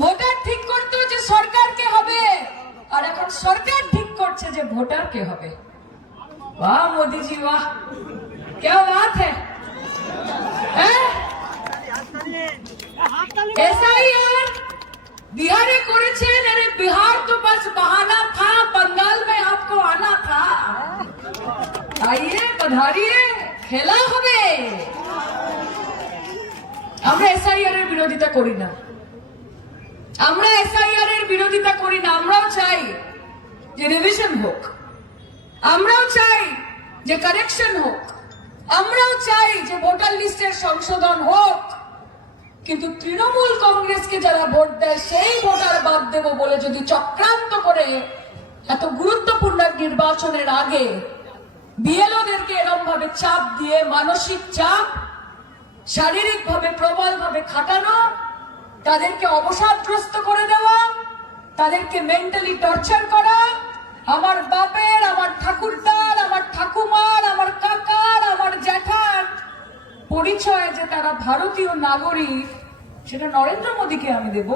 Voter ঠিক করতো যে সরকার কে হবে আর এখন সরকার ঠিক করছে যে ভোটার কে হবে বাহ মোদি জি বাহ क्या बात है हैं? एसआईआर बिहारे করেছেন अरे बिहार तो बस बहाना था बंगाल में आपको आना था आइए पधारिए খেলা হবে আমরা এসআইআর এর বিরোধিতা করি না আমরা এসআইআর এর বিরোধিতা করি না, আমরাও চাই যে রিভিশন হোক। আমরাও চাই যে কারেকশন হোক। আমরাও চাই যে ভোটার লিস্টের সংশোধন হোক। কিন্তু তৃণমূল কংগ্রেসকে যারা ভোট দেয়, সেই ভোটার বাদ দেব বলে যদি চক্রান্ত করে এত গুরুত্বপূর্ণ নির্বাচনের আগে বিএলওদেরকে এরম ভাবে চাপ দিয়ে, মানসিক চাপ শারীরিক ভাবে প্রবল ভাবে খাটানো তাদেরকে অবসাদগ্রস্ত করে দেওয়া, তাদেরকে মেন্টালি টর্চার করা, আমার বাপের, আমার ঠাকুরদার, আমার ঠাকুমার, আমার কাকার, আমার জ্যাঠার পরিচয় যে তারা ভারতীয় নাগরিক, সেটা নরেন্দ্র মোদীকে আমি দেব।